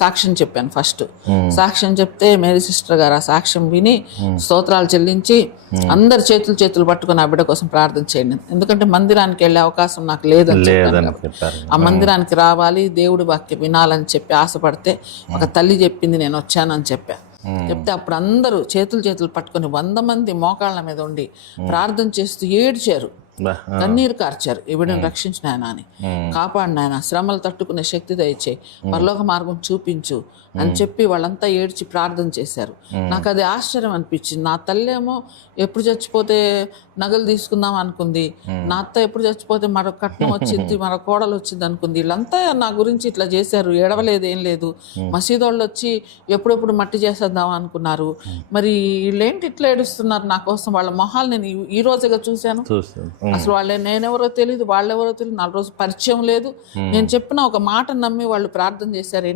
సాక్ష్యం చెప్పాను ఫస్ట్. సాక్ష్యం చెప్తే మేరీ సిస్టర్ గారు ఆ సాక్ష్యం విని స్తోత్రాలు చెల్లించి అందరు చేతులు పట్టుకుని ఆ బిడ్డ కోసం ప్రార్థన చేయండి, ఎందుకంటే మందిరానికి వెళ్ళే అవకాశం నాకు లేదని చెప్పారు. ఆ మందిరానికి రావాలి, దేవుడి వాక్యం వినాలని చెప్పి ఆశపడితే ఒక తల్లి చెప్పింది, నేను వచ్చానని చెప్పా. చెప్తే అప్పుడు అందరూ చేతులు పట్టుకొని 100 మంది మోకాళ్ళ మీద ఉండి ప్రార్థన చేస్తూ ఏడ్చారు, కన్నీరు కార్చారు. ఈవిడని రక్షించిన ఆయన అని, కాపాడిన ఆయన, శ్రమలు తట్టుకునే శక్తి దయచేయి, పరలోక మార్గం చూపించు అని చెప్పి వాళ్ళంతా ఏడ్చి ప్రార్థన చేశారు. నాకు అది ఆశ్చర్యం అనిపించింది. నా తల్లి ఏమో ఎప్పుడు చచ్చిపోతే నగలు తీసుకుందాం అనుకుంది, నా అత్త ఎప్పుడు చచ్చిపోతే మరొక కట్నం వచ్చింది, మరొక కోడలు వచ్చింది అనుకుంది. వీళ్ళంతా నా గురించి ఇట్లా చేశారు, ఏడవలేదు, ఏం లేదు. మసీదోళ్ళు వచ్చి ఎప్పుడెప్పుడు మట్టి చేసేద్దాం అనుకున్నారు. మరి వీళ్ళేంటి ఇట్లా ఏడుస్తున్నారు నా కోసం? వాళ్ళ మొహాలు నేను ఈ రోజుగా చూశాను. అసలు నేనెవరో తెలియదు, వాళ్ళెవరో తెలియదు, 4 రోజులు పరిచయం లేదు. నేను చెప్పిన ఒక మాట నమ్మి వాళ్ళు ప్రార్థన చేశారు.